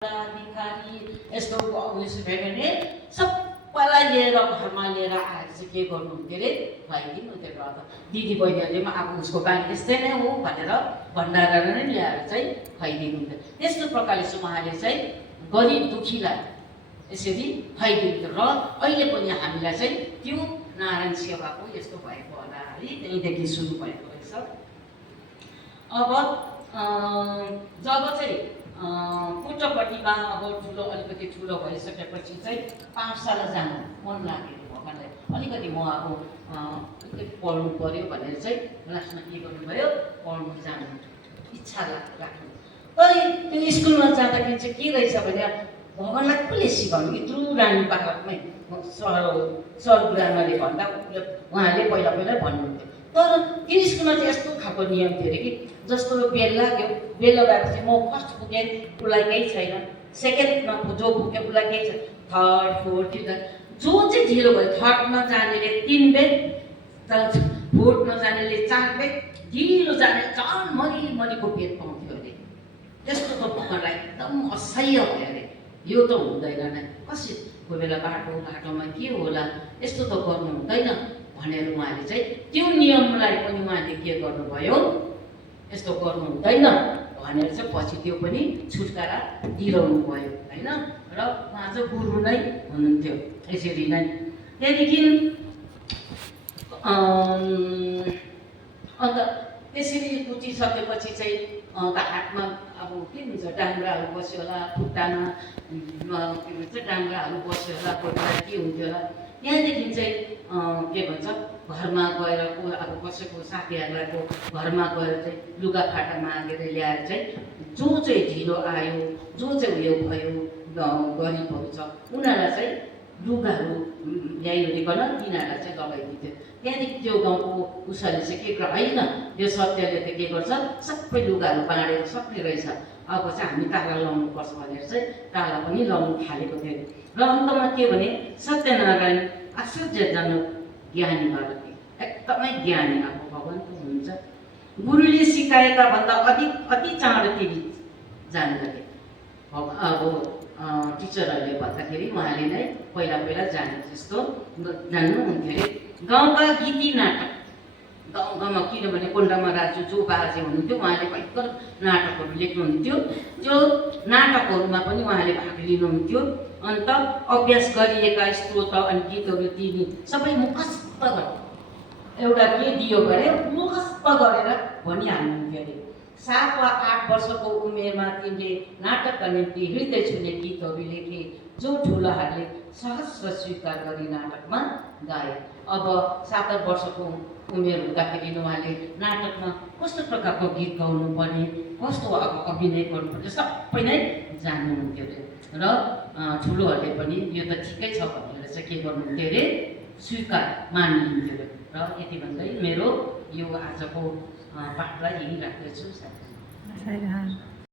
भिखारी यस्तो उयस भयो भने सबैलाई लिएर घरमा लिएर आएर चाहिँ के गर्नुहुन्थ्यो अरे खुवाइदिनुहुन्थ्यो र दिदी बहिनीहरूले पनि अब उसको बानी यस्तै नै हो भनेर भण्डारा नै ल्याएर चाहिँ खुवाइदिनुहुन्थ्यो। त्यस्तो प्रकारले चाहिँ उहाँले चाहिँ गरिब दुखीलाई यसरी खुवाइदिनुहुन्थ्यो र अहिले पनि हामीलाई चाहिँ त्यो नारायण सेवाको यस्तो भएको होला है, त्यहीँदेखि सुरु भएको रहेछ। अब जब चाहिँ पुट्टपट्टिमा अब अलिकति ठुलो भइसकेपछि चाहिँ पाठशाला जानु मन लागेको भगवान्लाई अलिकति म अब अलिकति पढ्नु पर्यो भनेर चाहिँ लास्टमा के गर्नुभयो, पढ्नु जानु इच्छा राख्नु। तर त्यो स्कुलमा जाँदाखेरि चाहिँ के रहेछ भने भगवान्लाई कसले सिकाउनु, यत्रो रानी बाख्रामै सर गुरुआमाले भन्दा उहाँले पहिला भन्नुहुन्थ्यो। तर त्यो स्कुलमा चाहिँ यस्तो खालको नियम थियो अरे कि जस्तो बेल लाग्यो, बेल लगाएपछि म फर्स्ट पुगेँ उसलाई केही छैन, सेकेन्डमा जो पुग्यो उसलाई केही छैन, थर्ड फोर्थ जो चाहिँ ढिलो भयो थर्डमा जानेले 3 बेल, फोर्थमा जानेले 4 बेल, ढिलो जाने झन् मरिको पेट पाउँथ्यो अरे। त्यस्तो त भगवान्लाई एकदम असह्य भयो अरे, यो त हुँदैन नै, कसरी कोही बेला बाटोमा के होला यस्तो त गर्नु हुँदैन भनेर उहाँले चाहिँ त्यो नियमलाई पनि उहाँले के गर्नुभयो, यस्तो गर्नु हुँदैन भनेर चाहिँ पछि त्यो पनि छुटकारा दिलाउनु भयो होइन। र उहाँ चाहिँ गुरु नै हुनुहुन्थ्यो यसरी नै। त्यहाँदेखि अन्त त्यसरी कुटिसकेपछि चाहिँ हातमा अब के हुन्छ डाङ्ग्राहरू बस्यो होला, खुट्टामा के भन्छ डाङ्ग्राहरू बस्यो होला, कोही बेला के हुन्थ्यो होला। त्यहाँदेखि चाहिँ के भन्छ घरमा गएर अब कसैको साथीहरूलाई घरमा गएर चाहिँ लुगाफाटा मागेर ल्याएर चाहिँ जो चाहिँ ढिलो आयो, जो चाहिँ उयो भयो गरिबहरू छ उनीहरूलाई चाहिँ लुगाहरू ल्याइकन तिनीहरूलाई चाहिँ लगाइदिन्थ्यो। त्यहाँदेखि त्यो गाउँको उसले चाहिँ के गर्छ होइन, यो सत्यले त के गर्छ सबै लुगाहरू बाँडेर सक्ने रहेछ, अब चाहिँ हामी ताला लाउनुपर्छ भनेर चाहिँ ताला पनि लाउनु थालेको थियो। र अन्तमा के भने सत्यनारायण आश्चर्यजनक ज्ञानी भएर एकदमै ज्ञानी आफू भगवान् हुनुहुन्छ। गुरुले सिकाएका भन्दा अति चाँडो तिनी जान्थे। अब टिचरहरूले भन्दाखेरि उहाँले नै पहिला जाने जस्तो जान्नुहुन्थ्यो अरे। गाउँका गीती नाटक गाउँमा किनभने कोण्डामा राजु जो बाजे हुनुहुन्थ्यो उहाँले भयङ्कर नाटकहरू लेख्नुहुन्थ्यो, त्यो नाटकहरूमा पनि उहाँले भाग लिनुहुन्थ्यो। अन्त अभ्यास गरिएका स्रोत अनि गीतहरू तिनी सबै मुखस्त एउटा के दियो भने मुखस्त गरेर भनिहाल्नुहुन्थ्यो अरे। 7 वा 8 वर्षको उमेरमा तिनले नाटकका निम्ति हृदय छुने गीतहरू लेखे, जो ठुलाहरूले सहस्र स्वीकार गरी नाटकमा गाए। अब 7 वर्षको उमेर हुँदाखेरि उहाँले नाटकमा कस्तो प्रकारको गीत गाउनु पर्ने, कस्तो अब अभिनय गर्नुपर्ने सबै नै जान्नुहुन्थ्यो अरे। र ठुलोहरूले पनि यो त ठिकै छ भनेर चाहिँ के गर्नुहुन्थ्यो अरे, स्वीकार मान्नुहुन्थ्यो अरे। र यति भन्दै मेरो यो आजको पाठलाई यहीँ राख्दैछु।